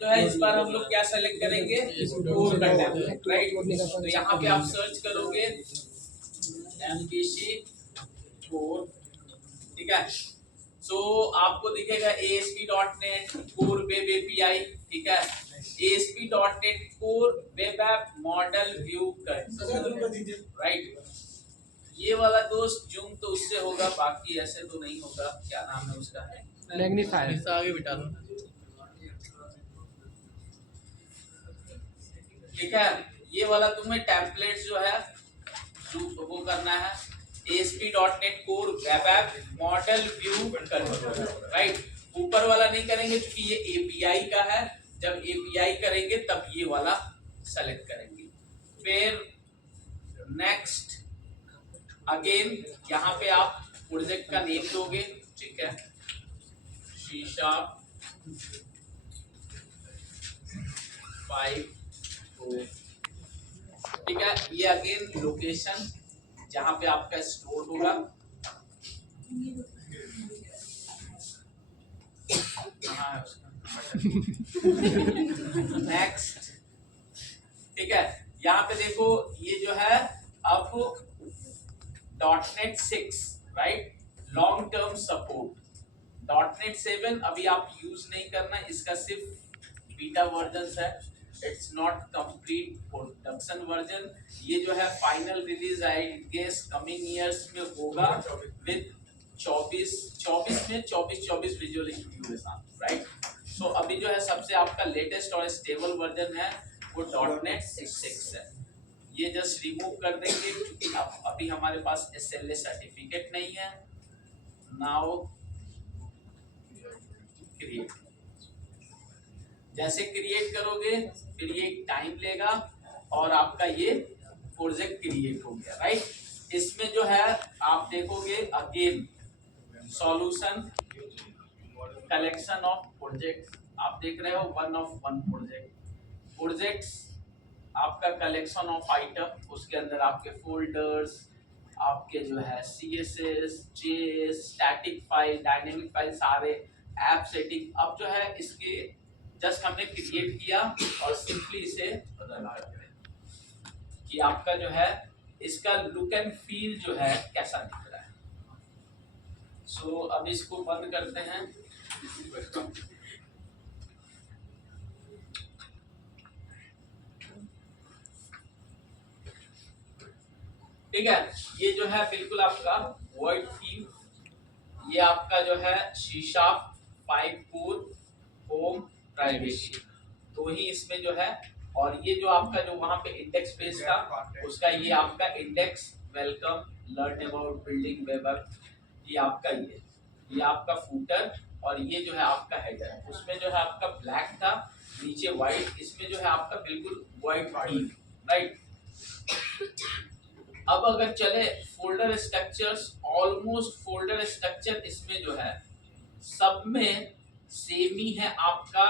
जो है इस बार हम लोग क्या सेलेक्ट करेंगे, कोर का टेम्पलेट, राइट। तो यहाँ पे आप सर्च करोगे एमवीसी कोर, ठीक है। सो आपको दिखेगा ASP.NET कोर वेब एपीआई, ठीक है। ASP.NET core web app model view controller, right. ये वाला दोस्त जूम तो उससे होगा, बाकी ऐसे तो नहीं होगा। क्या नाम है उसका, मैग्नीफायर आगे बिठा दो, ठीक है। ये वाला तुम्हें टेम्पलेट जो है वो करना है, ASP.NET core web app model view controller, right. ऊपर वाला नहीं करेंगे क्योंकि ये एपीआई का है। जब एपीआई करेंगे तब ये वाला सेलेक्ट करेंगे। फिर नेक्स्ट अगेन यहाँ पे आप प्रोजेक्ट का नेम दोगे, ठीक है। शीशा 5, ठीक है। ये अगेन लोकेशन जहाँ पे आपका स्टोर होगा, नेक्स्ट, ठीक है। यहाँ पे देखो ये जो है अब .NET 6, right, long term support. .NET 7 अभी आप यूज नहीं करना, इसका सिर्फ बीटा वर्जन है, it's not complete production version. ये जो है final release I guess coming years में होगा विद 24 में 24 विजुअल स्टूडियो के साथ, राइट। सो अभी जो है सबसे आपका लेटेस्ट और स्टेबल वर्जन है वो .NET 6 है। ये जस्ट रिमूव कर देंगे क्योंकि अभी हमारे पास SLA सर्टिफिकेट नहीं है। नाउ क्रिएट, जैसे क्रिएट करोगे फिर ये टाइम लेगा और आपका ये प्रोजेक्ट क्रिएट हो गया, राइट। इसमें जो है आप देखोगे again solution collection of project, आप देख रहे हो वन ऑफ वन प्रोजेक्ट्स आपका कलेक्शन ऑफ आइटम, उसके अंदर आपके फोल्डर्स, आपके जो है CSS, JS, static file, dynamic file, सारे ऐप सेटिंग। अब जो है इसके जस्ट हमने क्रिएट किया और सिंपली इसे रन करते हैं कि आपका जो है इसका लुक एंड फील जो है कैसा दिख रहा है। सो अब इसको बंद करते हैं। ठीक है, ये जो है बिल्कुल आपका वर्ड थीम, ये आपका जो है शीशा 5 कोर होम प्राइवेसी, तो ही इसमें जो है। और ये जो आपका जो वहां पे इंडेक्स पेज था उसका ये आपका index welcome learn about building web app, ये आपका ये आपका फूटर, और ये जो है आपका हेडर। उसमें जो है आपका ब्लैक था, नीचे व्हाइट, इसमें जो है आपका बिल्कुल व्हाइट थीम, राइट। अब अगर चले folder structures, almost folder structure इसमें जो है सब में सेम ही है आपका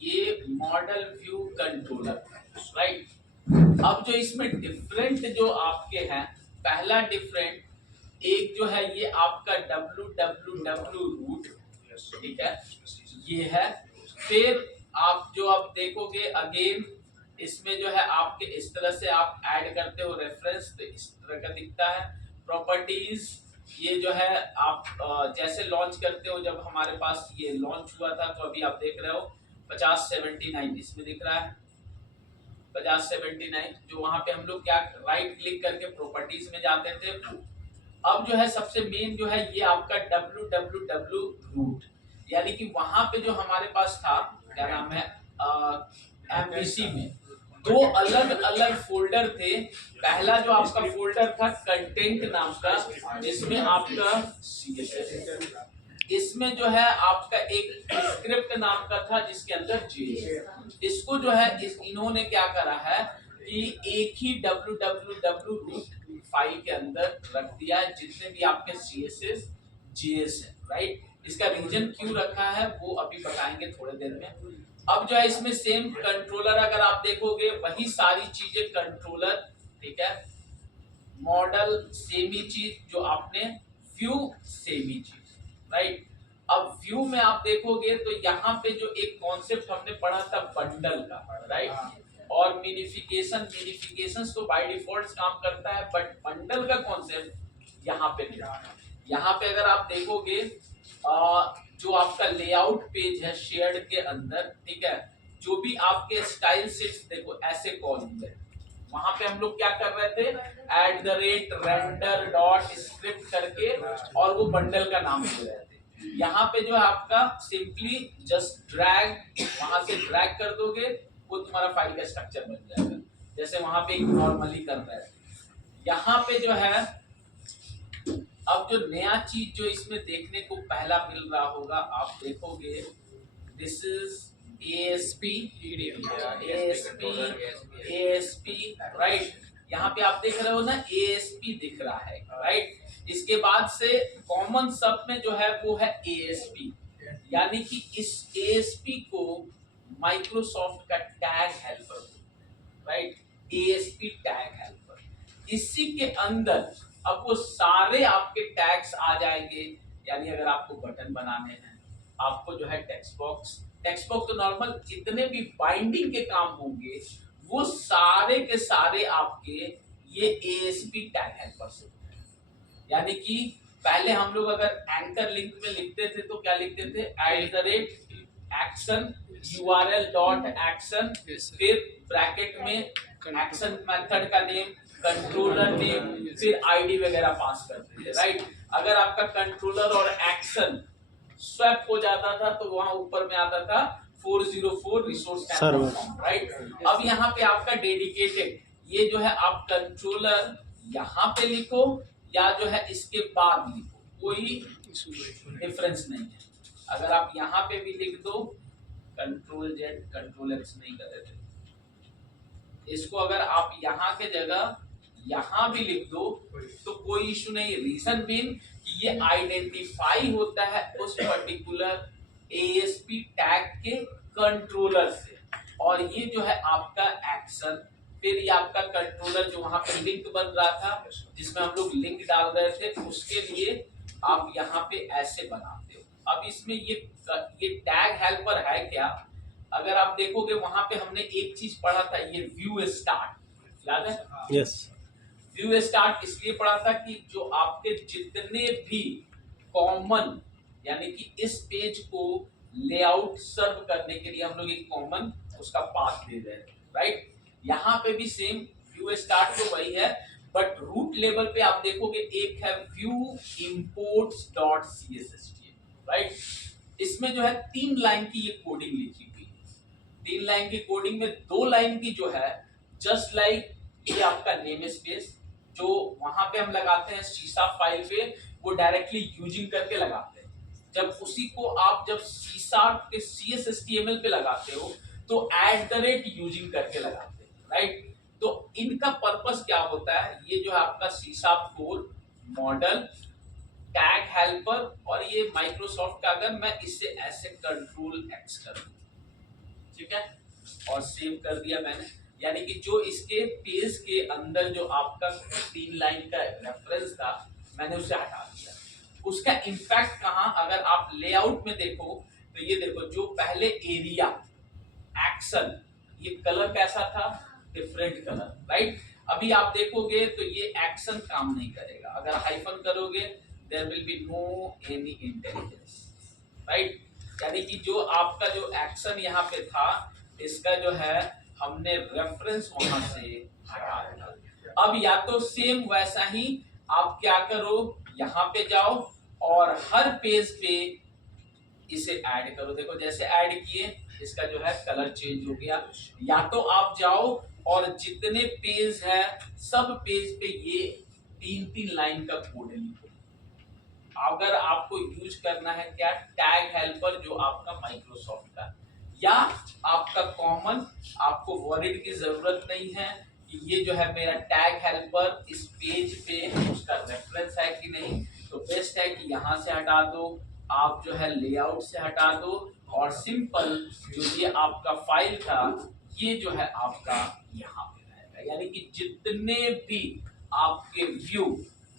ये मॉडल व्यू कंट्रोलर, राइट। अब जो इसमें डिफरेंट जो आपके हैं, पहला डिफरेंट एक जो है ये आपका www रूट, ठीक है, ये है। फिर आप जो अब देखोगे अगेन इसमें जो है आपके इस तरह से आप ऐड करते हो रेफरेंस, तो इस तरह का दिखता है। प्रॉपर्टीज ये जो है आप जैसे लॉन्च करते हो, जब हमारे पास ये लॉन्च हुआ था तो अभी आप देख रहे हो 5079 इसमें दिख रहा है, 5079 जो वहां पे हम लोग क्या राइट क्लिक करके प्रॉपर्टीज में जाते थे। अब जो है सबसे मेन जो है ये आपका www रूट, यानी कि वहां पे जो हमारे पास था क्या नाम है MVC में दो अलग अलग फोल्डर थे। पहला जो आपका फोल्डर था कंटेंट नाम का, इसमें आपका इसमें जो है आपका एक स्क्रिप्ट नाम का था जिसके अंदर JS, इसको जो है इन्होंने क्या करा है कि एक ही www रूट फाइल के अंदर रख दिया है जितने भी आपके CSS JS है, राइट। इसका रीजन क्यों रखा है वो अभी बताएंगे थोड़ी देर में। अब जो है इसमें सेम कंट्रोलर अगर आप देखोगे वही सारी चीजें कंट्रोलर, ठीक है, मॉडल सेम ही चीज जो आपने व्यू सेम ही चीज, राइट। अब व्यू में आप देखोगे तो यहाँ पे जो एक कॉन्सेप्ट हमने पढ़ा था बंडल का, राइट, और मिनिफिकेशन तो बाय डिफॉल्ट काम करता है, बट बंडल का कॉन्सेप्ट यहाँ पे नहीं। यहाँ पे अगर आप देखोगे जो आपका लेआउट पेज है शेयर्ड के अंदर, ठीक है, जो भी आपके स्टाइल शीट्स देखो ऐसे कॉलम है, वहां पे हम लोग क्या कर रहे थे, @render.script करके और वो बंडल का नाम दे रहे थे। यहाँ पे जो है आपका सिंपली जस्ट ड्रैग, वहां से ड्रैग कर दोगे वो तुम्हारा फाइल का स्ट्रक्चर बन जाएगा, जैसे वहां पे नॉर्मली कर रहे हैं। यहाँ पे जो है अब जो नया चीज जो इसमें देखने को पहला मिल रहा होगा, आप देखोगे दिस इज ASP, राइट। यहाँ पे आप देख रहे हो ना ASP दिख रहा है, राइट। इसके बाद से कॉमन सब में जो है वो है ASP, यानी कि इस ASP को माइक्रोसॉफ्ट का tag helper, right, ASP tag helper. इसी के अंदर अब वो सारे आपके टैग्स आ जाएंगे, यानी अगर आपको बटन बनाने हैं, आपको जो है टेक्स्ट बॉक्स तो नॉर्मल जितने भी बाइंडिंग के काम होंगे वो सारे के सारे आपके ये ASP टैग हेल्पर से, यानी कि पहले हम लोग अगर एंकर लिंक में लिखते थे तो क्या लिखते थे, @action url.action, फिर ब्रैकेट में एक्शन मेथड का नेम, कंट्रोलर नेम, फिर आईडी वगैरह पास करते थे, राइट। अगर आपका कंट्रोलर और एक्शन स्वैप हो जाता था तो वहां ऊपर में आता था 404 रिसोर्स सर्वर, राइट। अब यहाँ पे आपका डेडिकेटेड, ये जो है आप कंट्रोलर यहाँ पे लिखो या जो है इसके बाद लिखो, कोई डिफरेंस नहीं है। अगर आप यहाँ पे भी लिख दो Ctrl+Z Ctrl+X नहीं कर देते, इसको अगर आप यहाँ के जगह यहाँ भी लिख दो तो कोई इशू नहीं। रीजन बीइंग कि ये आइडेंटिफाई होता है उस पर्टिकुलर ASP टैग के कंट्रोलर से, और ये जो है आपका एक्शन, फिर ये आपका कंट्रोलर जो वहां पे लिंक बन रहा था जिसमें हम लोग लिंक डाल रहे थे, उसके लिए आप यहाँ पे ऐसे बनाते हो। अब इसमें ये टैग हेल्पर है क्या, अगर आप देखोगे वहां पे हमने एक चीज पढ़ा था, ये व्यू स्टार्ट, याद है? यस। व्यू स्टार्ट इसलिए पढ़ा था कि जो आपके जितने भी कॉमन, यानी कि इस पेज को लेआउट सर्व करने के लिए हम लोग एक कॉमन उसका पाथ दे रहे हैं, राइट। यहाँ पे भी सेम व्यू स्टार्ट तो वही है, बट रूट लेवल पे आप देखोगे एक है व्यू imports.css, राइट। इसमें जो है 3 लाइन की ये कोडिंग लिखी हुई है। 3 लाइन की कोडिंग में 2 लाइन की जो है जस्ट लाइक ये आपका नेम स्पेस जो वहां पे हम लगाते हैं शीशा फाइल पे, वो डायरेक्टली यूजिंग करके लगाते हैं। जब उसी को आप जब शीशा के CSS/HTML पे लगाते हो तो @using करके लगाते हैं, राइट। तो इनका पर्पस क्या होता है, ये जो है आपका शीशा 4 मॉडल टैग हेल्पर, और ये माइक्रोसॉफ्ट का अगर मैं इससे ऐसे Ctrl+X कर दूं, ठीक है, और सेव कर दिया मैंने, यानी कि जो इसके पेज के अंदर जो आपका 3 लाइन का रेफरेंस था मैंने उसे हटा दिया। उसका इम्पैक्ट कहाँ, अगर आप लेआउट में देखो तो ये देखो जो पहले एरिया एक्शन, ये कलर कैसा था, डिफरेंट कलर, राइट। अभी आप देखोगे तो ये एक्शन काम नहीं करेगा, अगर हाइफन करोगे there will be no any intelligence, right. यानी कि जो आपका जो एक्शन यहाँ पे था इसका जो है हमने रेफरेंस वहां से हटा दिया। अब या तो सेम वैसा ही आप क्या करो, यहाँ पे जाओ और हर पेज पे इसे ऐड करो। देखो जैसे ऐड किए इसका जो है कलर चेंज हो गया। या तो आप जाओ और जितने पेज है सब पेज पे ये 3-3 लाइन का कोड लिखो। अगर आपको यूज करना है क्या, टैग हेल्पर जो आपका माइक्रोसॉफ्ट का, या आपका कॉमन, आपको वर्ड की जरूरत नहीं है कि ये जो है मेरा टैग हेल्पर इस पेज पे उसका रेफरेंस है कि नहीं, तो बेस्ट है कि यहाँ से हटा दो, आप जो है लेआउट से हटा दो, और सिंपल जो ये आपका फाइल था ये जो है आपका यहाँ पे रहेगा। यानी कि जितने भी आपके व्यू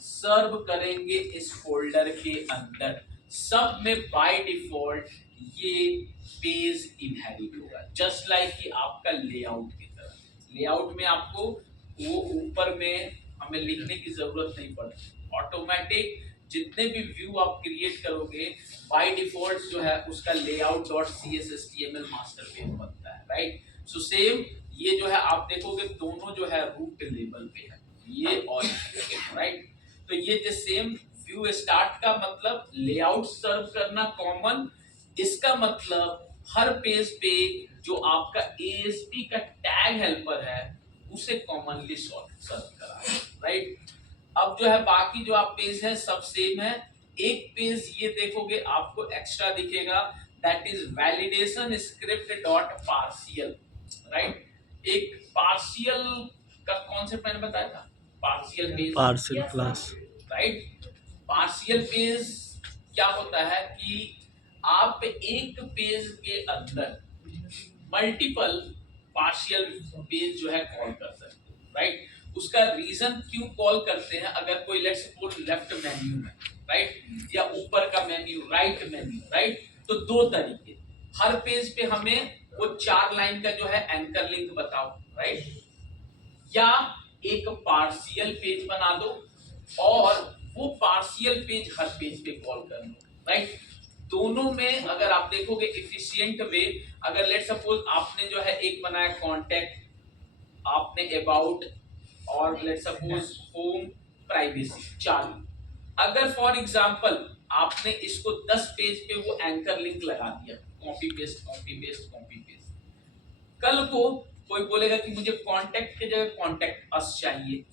सर्व करेंगे इस फोल्डर के अंदर सब में बाय डिफॉल्ट ये पेज इनहेरिट होगा, जस्ट लाइक कि आपका लेआउट की तरह। लेआउट में आपको वो ऊपर में हमें लिखने की जरूरत नहीं पड़ती, ऑटोमेटिक जितने भी व्यू आप क्रिएट करोगे बाय डिफॉल्ट जो है उसका layout dot CSS/HTML master page बनता है, राइट। सो सेम ये जो है आप देखोगे दोनों जो है रूट लेवल पे है, ये और राइट। तो ये जो सेम व्यू स्टार्ट का मतलब लेआउट सर्व करना कॉमन, इसका मतलब हर पेज पे जो आपका ASP का टैग हेल्पर है उसे कॉमनली सर्व करा, राइट। अब जो है बाकी जो आप पेज है सब सेम है। एक पेज ये देखोगे आपको एक्स्ट्रा दिखेगा, that is validation script dot partial, right. एक पार्शियल का कॉन्सेप्ट मैंने बताया था, partial page, partial class, right. Partial page क्या होता है कि आप एक पेज के अंदर मल्टीपल पार्शियल पेज जो है कॉल कर सकते हो, राइट। उसका रीजन क्यों कॉल करते हैं, अगर कोई लेट्स सपोज लेफ्ट मेन्यू है, राइट, या ऊपर का मेन्यू, राइट मेन्यू, राइट, तो दो तरीके, हर पेज पे हमें वो 4 लाइन का जो है एंकर लिंक बताओ, राइट, या एक पार्शियल पेज बना दो और वो पार्शियल पेज हर पेज पे कॉल कर लो, राइट। दोनों में अगर आप देखोगे एफिशिएंट वे, अगर लेट सपोज आपने जो है एक बनाया कॉन्टैक्ट, आपने अबाउट और लेट सपोज होम, प्राइवेसी, 4, अगर फॉर एग्जांपल आपने इसको 10 पेज पे वो एंकर लिंक लगा दिया, copy paste copy paste copy paste, कल को कोई बोलेगा कि मुझे कॉन्टैक्ट की जगह कॉन्टैक्ट अस चाहिए,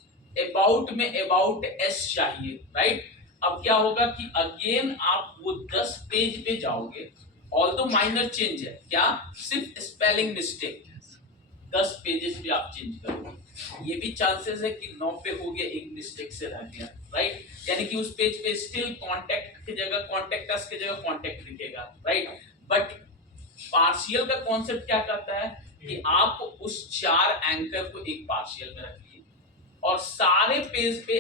अबाउट में अबाउट एस चाहिए, राइट। अब क्या होगा कि अगेन आप वो 10 पेज पे जाओगे, ऑल्दो माइनर चेंज है, क्या सिर्फ स्पेलिंग मिस्टेक, 10 पेजेस पे आप चेंज करोगे, ये भी चांसेस है कि 9 पे हो गया, एक मिस्टेक से रह गया, राइट। यानी कि उस पेज पे स्टिल कॉन्टैक्ट की जगह कॉन्टैक्ट अस की जगह कॉन्टैक्ट दिखेगा, राइट। बट पार्शियल का कॉन्सेप्ट क्या कहता है कि आप उस 4 एंकर को एक पार्शियल में रखिए और सारे पेज पे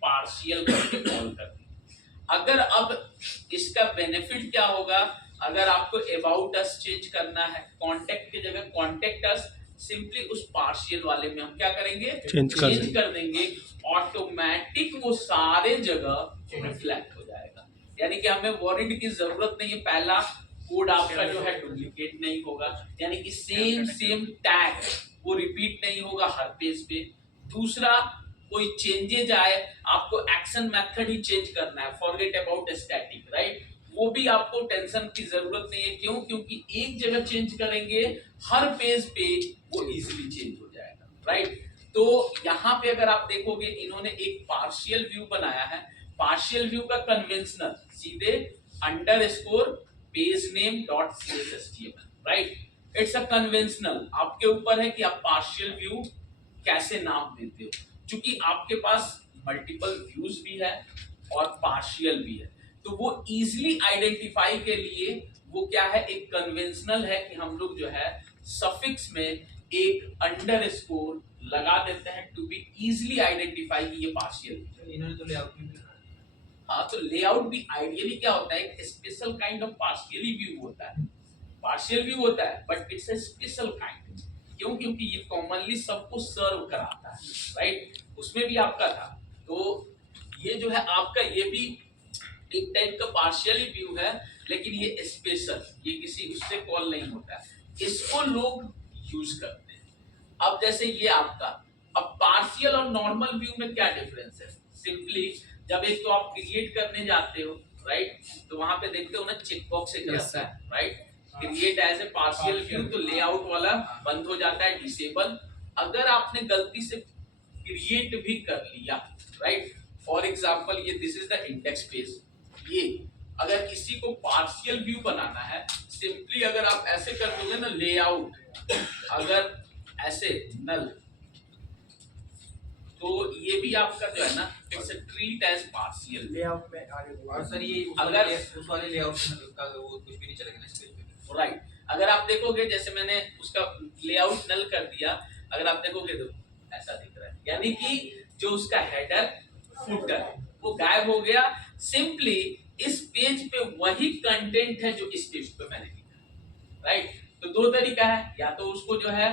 @पार्शियल करके कॉल कर दिए। अगर अब इसका बेनिफिट क्या होगा, अगर आपको अबाउट अस चेंज करना है, कांटेक्ट की जगह कांटेक्ट अस, सिंपली उस पार्शियल वाले में हम क्या करेंगे, चेंज कर देंगे, ऑटोमेटिक वो सारे जगह रिफ्लेक्ट हो जाएगा। यानी कि हमें वारंट की जरूरत नहीं है, पहला कोड आपका जो है डुप्लीकेट नहीं होगा, यानी कि सेम टैग वो रिपीट नहीं होगा हर पेज पे। दूसरा, कोई चेंजेज आए, आपको एक्शन मेथड ही चेंज करना है, फॉरगेट अबाउट स्टैटिक, राइट, वो भी आपको टेंशन की जरूरत नहीं है, क्यों, क्योंकि एक जगह चेंज करेंगे हर पेज पे वो इजीली चेंज हो जाएगा, राइट। तो यहाँ पे अगर आप देखोगे इन्होंने एक पार्शियल व्यू बनाया है, पार्शियल व्यू का कन्वेंशनल सीधे underscore page name dot CSS/HTML, right. It's a conventional, आपके ऊपर है कि आप पार्शियल व्यू कैसे नाम देते हो, क्योंकि आपके पास मल्टीपल व्यूज भी है और पार्शियल भी है, तो वो इजीली आइडेंटिफाई के लिए वो क्या है, एक कन्वेंशनल है कि हम लोग जो है सफिक्स में एक अंडरस्कोर लगा देते हैं टू बी इजीली आइडेंटिफाई कि ये पार्शियल। इन्होंने तो लेआउट में भी, हाँ, तो लेआउट भी आइडियली क्या होता है, एक special kind of partially view होता है, पार्शियल व्यू होता है but it's a special kind, क्यों, क्योंकि ये कॉमनली सबको सर्व कराता है, राइट। उसमें भी आपका था, तो ये जो है आपका ये भी एक टाइप का पार्शियली व्यू है, लेकिन ये स्पेशल, ये किसी उससे कॉल नहीं होता है, इसको लोग यूज करते हैं। अब जैसे ये आपका, अब पार्शियल और नॉर्मल व्यू में क्या डिफरेंस है, सिंपली जब एक तो आप क्रिएट करने जाते हो, राइट, तो वहां पे देखते हो ना चेक बॉक्स एक रहता है, right, create as a partial view, तो लेआउट वाला बंद हो जाता है, डिसेबल। अगर आपने गलती से क्रिएट भी कर लिया, राइट, फॉर एग्जांपल ये this is the index page, ये अगर किसी को पार्शियल व्यू बनाना है, सिंपली अगर आप ऐसे कर दोगे ना लेआउट, अगर ऐसे नल, तो ये भी आपका जो है ना it's treat as partial layout में आगे और सर ये अगर उस वाले लेआउट में का वो कुछ भी नहीं चलेगा ना इस पेज पे, राइट। अगर आप देखोगे जैसे मैंने उसका लेआउट नल कर दिया, अगर आप देखोगे तो ऐसा दिख रहा है, यानी कि जो उसका हेडर फुटर वो गायब हो गया, सिंपली इस पेज पे वही कंटेंट है जो इस पेज पे मैंने लिखा, राइट। तो दो तरीका है, या तो उसको जो है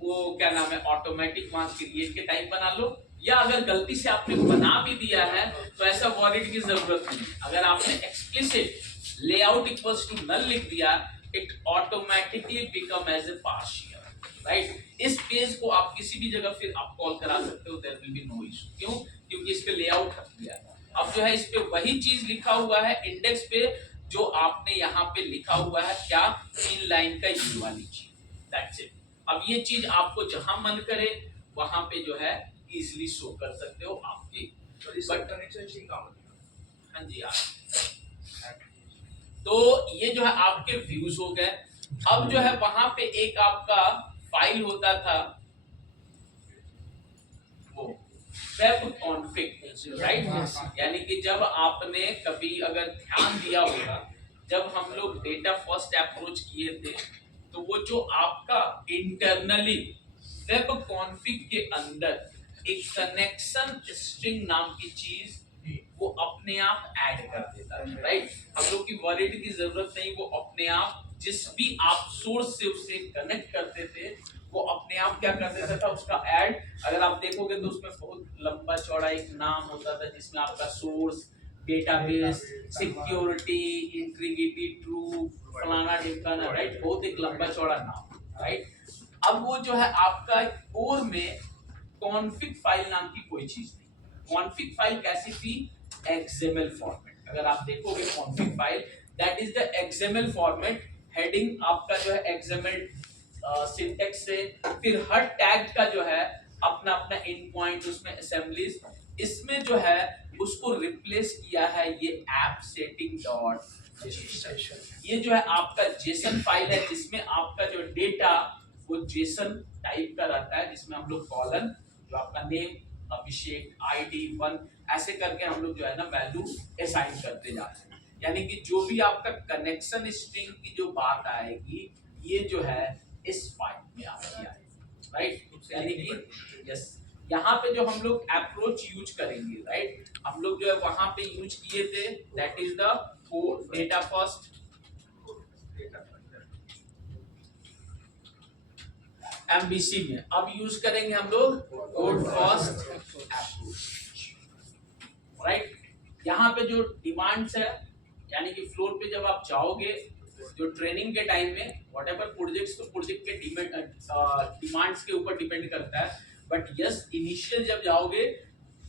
वो क्या नाम है ऑटोमेटिक वहां क्रिएट के टाइप बना लो, या अगर गलती से आपने बना भी दिया है तो ऐसा वॉलिड की जरूरत नहीं। अगर आपने explicit layout equals to null लिख दिया, it automatically become as a partial, right. इस पेज को आप किसी भी जगह फिर आप कॉल करा सकते हो, there will be no issue. क्यों? क्योंकि इस पे लेआउट हट गया है। अब जो है इस पे वही चीज लिखा हुआ है इंडेक्स पे जो आपने यहाँ पे लिखा हुआ है, क्या इन लाइन का ये वाली चीज, दैट्स इट। अब ये चीज आपको जहां मन करे वहां पे जो है इजीली शो कर सकते हो आपके, बट हाँ जी यार। तो ये जो है आपके व्यूज हो गए। अब जो है वहां पे एक आपका फाइल होता था वो वेब कॉन्फ़िग, राइट। यानी कि जब आपने कभी अगर ध्यान दिया होगा, जब हम लोग डेटा फर्स्ट अप्रोच किए थे, तो वो जो आपका इंटरनली वेब कॉन्फ़िग के अंदर एक कनेक्शन स्ट्रिंग नाम की चीज वो अपने आप ऐड कर देता है, राइट। हम लोग की वॉलेट की जरूरत नहीं, वो अपने आप जिस भी आप सोर्स से उससे कनेक्ट करते थे वो अपने आप क्या कर देता था, उसका ऐड। अगर आप देखोगे तो उसमें बहुत लंबा चौड़ा एक नाम होता था जिसमें आपका source, database, security, integrity, true, फलाना ढिमकाना, राइट। बहुत एक लंबा चौड़ा नाम, राइट। अब वो जो है आपका कोर में कॉन्फ़िग फाइल नाम की कोई चीज नहीं। कॉन्फ़िग फाइल कैसी थी? XML format. अगर आप देखोगे config file, that is the XML format. Heading आपका जो है XML सिंटेक्स से, फिर हर टैग का जो है अपना अपना एंड पॉइंट, उसमें असेंबलीज, इसमें जो है उसको रिप्लेस किया है ये ऐप सेटिंग डॉट जेसन। ये जो है आपका जेसन फाइल है जिसमें आपका जो डेटा वो जेसन टाइप का रहता है, जिसमें हम लोग कॉलन जो आपका नेम, अभिषेक, ID 1 ऐसे करके हम लोग जो है ना वैल्यू असाइन करते जाते हैं। यानी कि जो भी आपका कनेक्शन स्ट्रिंग की जो बात आएगी ये जो है इस फाइल में आपकी आएगी, राइट। यानी कि यस, यहाँ पे जो हम लोग अप्रोच यूज करेंगे, राइट, हम लोग जो है वहां पे यूज किए थे, that is the data first MVC में। अब यूज करेंगे हम लोग कोड फर्स्ट अप्रोच, राइट। यहाँ पे जो डिमांड्स है, यानी कि फ्लोर पे जब आप जाओगे जो ट्रेनिंग के टाइम में व्हाटएवर प्रोजेक्ट्स, तो प्रोजेक्ट के डिमांड्स के ऊपर डिपेंड करता है, बट यस इनिशियल जब जाओगे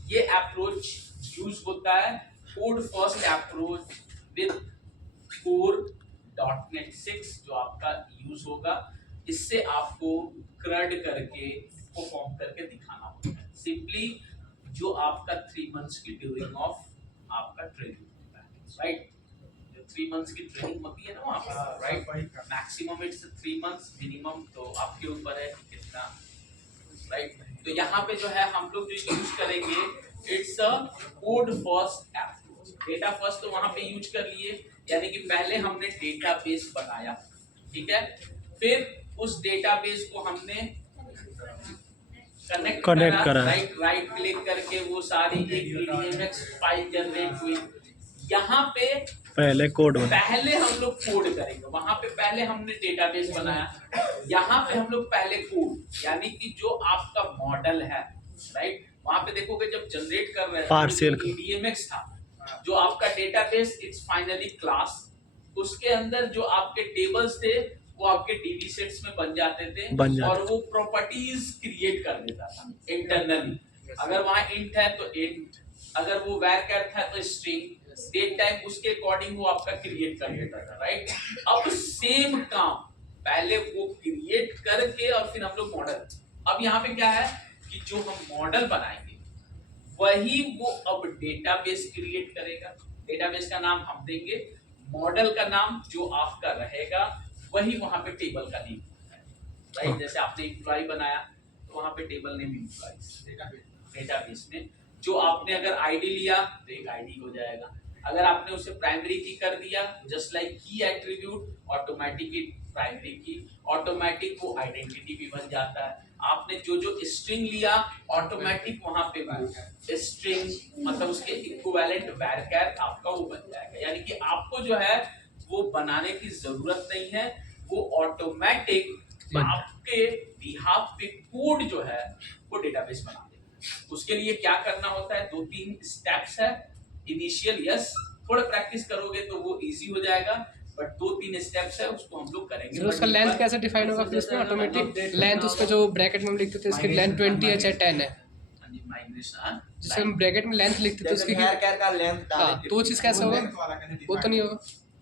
ये अप्रोच यूज होता है, code first approach with core .NET 6 जो आपका यूज होगा। इससे आपको क्रड करके परफॉर्म करके दिखाना होता है। सिंपली जो आपका 3 मंथ्स की ड्यूरिंग ऑफ आपका ट्रेनिंग होता है, राइट। 3 मंथ्स की ट्रेनिंग होती है ना वहाँ पर, right. Maximum it's 3 months, minimum तो आपके ऊपर है कितना, राइट। तो यहाँ पे जो है हम लोग जो यूज करेंगे it's a code first approach. Data first तो वहाँ पे यूज कर लिए, यानी कि पहले हमने डेटाबेस बनाया, ठीक है। फिर उस डेटाबेस को हमने कनेक्ट करा, राइट क्लिक करके वो सारी एक EDMX फाइल जनरेट हुई। यहाँ पे पहले कोड पहले हम लोग कोड करेंगे, वहां पे पहले हमने डेटाबेस बनाया, यहाँ पे हम लोग पहले कोड, यानी कि जो आपका मॉडल है, राइट। वहां पे देखोगे जब जनरेट कर रहे हैं पार्शियल EDMX था, जो आपका डेटाबेस इट्स फाइनली क्लास, उसके अंदर जो आपके टेबल्स थे वो आपके DB सेट्स में बन जाते थे, और वो प्रॉपर्टीज क्रिएट कर देता था इंटरनली। अगर वहां इंट है तो इंट, अगर वो वैर था तो स्ट्रिंग, डेट टाइप उसके अकॉर्डिंग वो आपका क्रिएट कर देता था, राइट। अब सेम काम पहले वो क्रिएट करके और फिर हम लोग मॉडल। अब यहाँ पे क्या है कि जो हम मॉडल बनाएंगे वही वो अब डेटाबेस क्रिएट करेगा। डेटाबेस का नाम हम देंगे, मॉडल का नाम जो आपका रहेगा वही वहां पे टेबल का नेम है, राइट। जैसे आपने एम्प्लॉय बनाया तो वहां पे टेबल नेम एम्प्लॉय, डेटाबेस में जो आपने अगर आईडी लिया तो एक आईडी हो जाएगा। अगर आपने उसे प्राइमरी की कर दिया, जस्ट लाइक की एट्रीब्यूट, ऑटोमेटिकली प्राइमरी की, ऑटोमेटिक वो आइडेंटिटी भी बन जाता है। आपने जो जो स्ट्रिंग लिया ऑटोमेटिक वहां पे स्ट्रिंग मतलब उसके इक्विवेलेंट वैरचर आपका वो बन जाएगा। यानी कि आपको जो है वो बनाने की जरूरत नहीं है, वो ऑटोमेटिक आपके बिहाफ पे कोड जो है वो डेटाबेस बना देगा। उसके लिए क्या करना होता है, 2-3 स्टेप्स है। इनिशियल यस, थोड़ा प्रैक्टिस करोगे तो वो इजी हो जाएगा, बट 2-3 स्टेप्स है, उसको हम लोग करेंगे। सर उसका लेंथ कैसे डिफाइन होगा फिर इसमें ऑटोमेटिक लेंथ? उसका जो ब्रैकेट में हम लिखते थे इसकी लेंथ 20 है चाहे 10 है, माइग्रेशन जिसे हम ब्रैकेट में लेंथ लिखते थे उसकी कैर का लेंथ हाँ, तो वो चीज़ कैसे होगा? वो तो नहीं होगा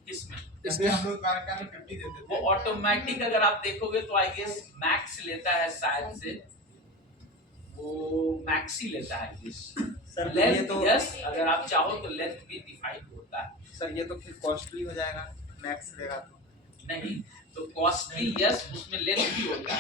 इसमें जैसे हम लोग कैर में 50 देते थे, वो ऑटोमेटिक अगर आप देखोगे तो आई गेस मैक्स लेता है शायद से, वो मैक्स ही लेता है इस सर ये लेंथ। तो यस, अगर आप चाहो तो लेंथ भी डिफाइन होता है। सर ये तो फिर कॉस्टली हो जाएगा, मैक्स लेगा तो। नहीं तो कॉस्टली यस, उसमें लेंथ भी होता है।